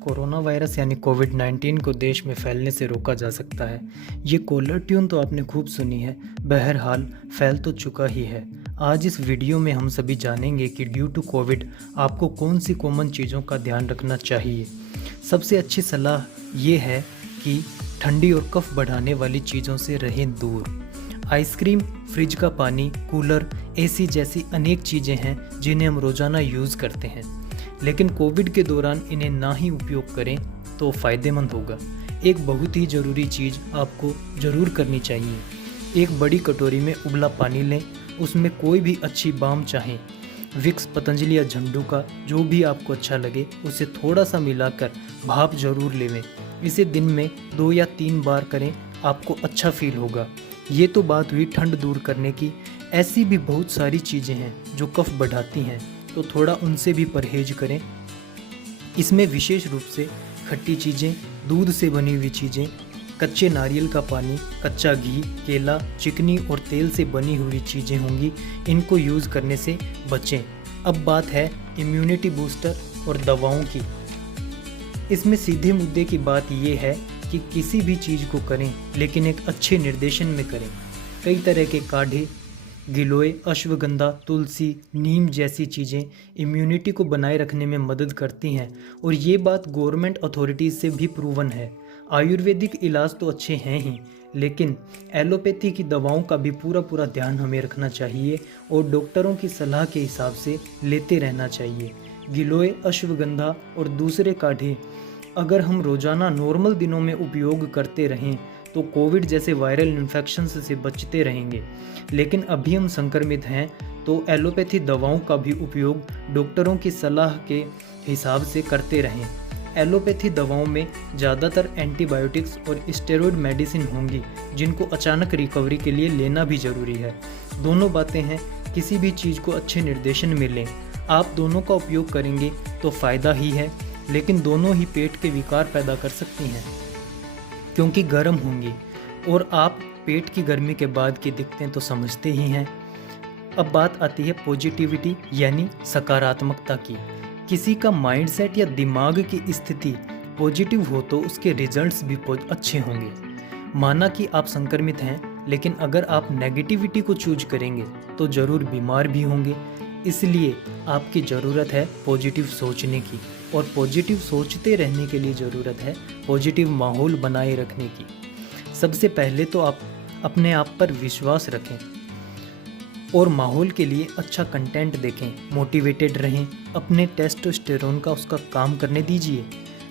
Corona virus यानी कोविड-19 को देश में फैलने से रोका जा सकता है। ये कॉलर ट्यून तो आपने खूब सुनी है, बहरहाल फैल तो चुका ही है। आज इस वीडियो में हम सभी जानेंगे कि ड्यू टू कोविड आपको कौन सी कॉमन चीज़ों का ध्यान रखना चाहिए। सबसे अच्छी सलाह ये है कि ठंडी और कफ बढ़ाने वाली चीज़ों से रहें दूर। आइसक्रीम, फ्रिज का पानी, कूलर, एसी जैसी अनेक चीज़ें हैं जिन्हें हम रोज़ाना यूज़ करते हैं, लेकिन कोविड के दौरान इन्हें ना ही उपयोग करें तो फ़ायदेमंद होगा। एक बहुत ही ज़रूरी चीज़ आपको ज़रूर करनी चाहिए। एक बड़ी कटोरी में उबला पानी लें, उसमें कोई भी अच्छी बाम चाहें, विक्स, पतंजलि या झंडू का जो भी आपको अच्छा लगे उसे थोड़ा सा मिलाकर भाप ज़रूर लेवें। इसे दिन में 2 या 3 बार करें, आपको अच्छा फील होगा। ये तो बात हुई ठंड दूर करने की। ऐसी भी बहुत सारी चीज़ें हैं जो कफ बढ़ाती हैं, तो थोड़ा उनसे भी परहेज करें। इसमें विशेष रूप से खट्टी चीज़ें, दूध से बनी हुई चीज़ें, कच्चे नारियल का पानी, कच्चा घी, केला, चिकनी और तेल से बनी हुई चीज़ें होंगी, इनको यूज़ करने से बचें। अब बात है इम्यूनिटी बूस्टर और दवाओं की। इसमें सीधे मुद्दे की बात ये है कि किसी भी चीज़ को करें लेकिन एक अच्छे निर्देशन में करें। कई तरह के काढ़े, गिलोय, अश्वगंधा, तुलसी, नीम जैसी चीज़ें इम्यूनिटी को बनाए रखने में मदद करती हैं और ये बात गवर्नमेंट अथॉरिटीज़ से भी प्रूवन है। आयुर्वेदिक इलाज तो अच्छे हैं ही, लेकिन एलोपैथी की दवाओं का भी पूरा ध्यान हमें रखना चाहिए और डॉक्टरों की सलाह के हिसाब से लेते रहना चाहिए। गिलोय, अश्वगंधा और दूसरे काढ़े अगर हम रोज़ाना नॉर्मल दिनों में उपयोग करते रहें तो कोविड जैसे वायरल इन्फेक्शंस से बचते रहेंगे। लेकिन अभी हम संक्रमित हैं तो एलोपैथी दवाओं का भी उपयोग डॉक्टरों की सलाह के हिसाब से करते रहें। एलोपैथी दवाओं में ज़्यादातर एंटीबायोटिक्स और स्टेरॉयड मेडिसिन होंगी जिनको अचानक रिकवरी के लिए लेना भी ज़रूरी है। दोनों बातें हैं, किसी भी चीज़ को अच्छे निर्देशन में लें। आप दोनों का उपयोग करेंगे तो फ़ायदा ही है, लेकिन दोनों ही पेट के विकार पैदा कर सकती हैं क्योंकि गर्म होंगी और आप पेट की गर्मी के बाद की दिक्कतें तो समझते ही हैं। अब बात आती है पॉजिटिविटी यानी सकारात्मकता की। किसी का माइंडसेट या दिमाग की स्थिति पॉजिटिव हो तो उसके रिजल्ट्स भी अच्छे होंगे। माना कि आप संक्रमित हैं, लेकिन अगर आप नेगेटिविटी को चूज करेंगे तो ज़रूर बीमार भी होंगे। इसलिए आपकी ज़रूरत है पॉजिटिव सोचने की और पॉजिटिव सोचते रहने के लिए ज़रूरत है पॉजिटिव माहौल बनाए रखने की। सबसे पहले तो आप अपने आप पर विश्वास रखें और माहौल के लिए अच्छा कंटेंट देखें, मोटिवेटेड रहें, अपने टेस्टोस्टेरोन का उसका काम करने दीजिए।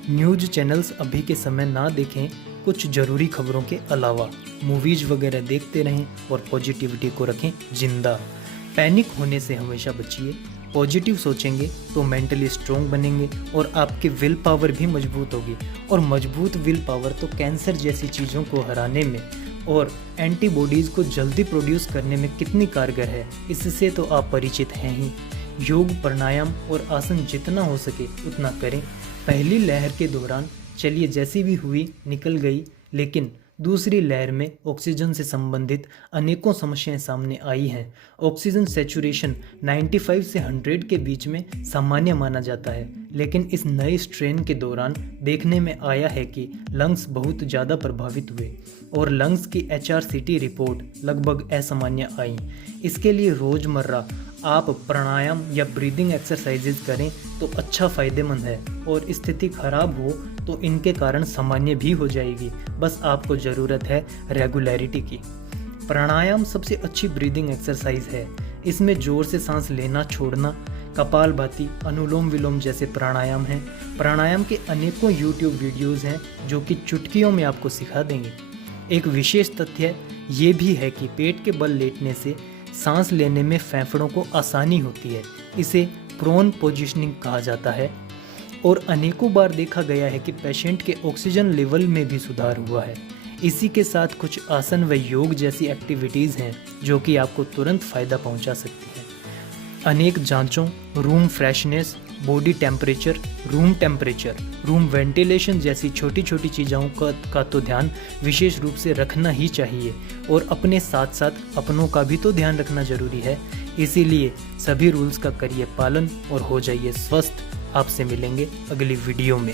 न्यूज़ चैनल्स अभी के समय ना देखें, कुछ ज़रूरी खबरों के अलावा मूवीज़ वगैरह देखते रहें और पॉजिटिविटी को रखें जिंदा। पैनिक होने से हमेशा बचिए। पॉजिटिव सोचेंगे तो मेंटली स्ट्रॉन्ग बनेंगे और आपकी विल पावर भी मजबूत होगी और मजबूत विल पावर तो कैंसर जैसी चीज़ों को हराने में और एंटीबॉडीज़ को जल्दी प्रोड्यूस करने में कितनी कारगर है, इससे तो आप परिचित हैं ही। योग, प्राणायाम और आसन जितना हो सके उतना करें। पहली लहर के दौरान चलिए जैसी भी हुई निकल गई, लेकिन दूसरी लहर में ऑक्सीजन से संबंधित अनेकों समस्याएं सामने आई हैं। ऑक्सीजन सैचुरेशन 95 से 100 के बीच में सामान्य माना जाता है, लेकिन इस नए स्ट्रेन के दौरान देखने में आया है कि लंग्स बहुत ज़्यादा प्रभावित हुए और लंग्स की HRCT रिपोर्ट लगभग असामान्य आई। इसके लिए रोज़मर्रा आप प्राणायाम या ब्रीदिंग एक्सरसाइजेज करें तो अच्छा फ़ायदेमंद है और स्थिति खराब हो तो इनके कारण सामान्य भी हो जाएगी। बस आपको ज़रूरत है रेगुलरिटी की। प्राणायाम सबसे अच्छी ब्रीदिंग एक्सरसाइज है। इसमें ज़ोर से सांस लेना छोड़ना, कपालभाति, अनुलोम विलोम जैसे प्राणायाम हैं। प्राणायाम के अनेकों YouTube वीडियोज़ हैं जो कि चुटकियों में आपको सिखा देंगे। एक विशेष तथ्य ये भी है कि पेट के बल लेटने से सांस लेने में फेफड़ों को आसानी होती है। इसे प्रोन पोजिशनिंग कहा जाता है और अनेकों बार देखा गया है कि पेशेंट के ऑक्सीजन लेवल में भी सुधार हुआ है। इसी के साथ कुछ आसन व योग जैसी एक्टिविटीज़ हैं जो कि आपको तुरंत फ़ायदा पहुंचा सकती हैं। अनेक जांचों, room freshness, body temperature, room ventilation जैसी छोटी छोटी चीज़ों का तो ध्यान विशेष रूप से रखना ही चाहिए और अपने साथ साथ अपनों का भी तो ध्यान रखना ज़रूरी है। इसीलिए सभी रूल्स का करिए पालन और हो जाइए स्वस्थ। आपसे मिलेंगे अगली वीडियो में।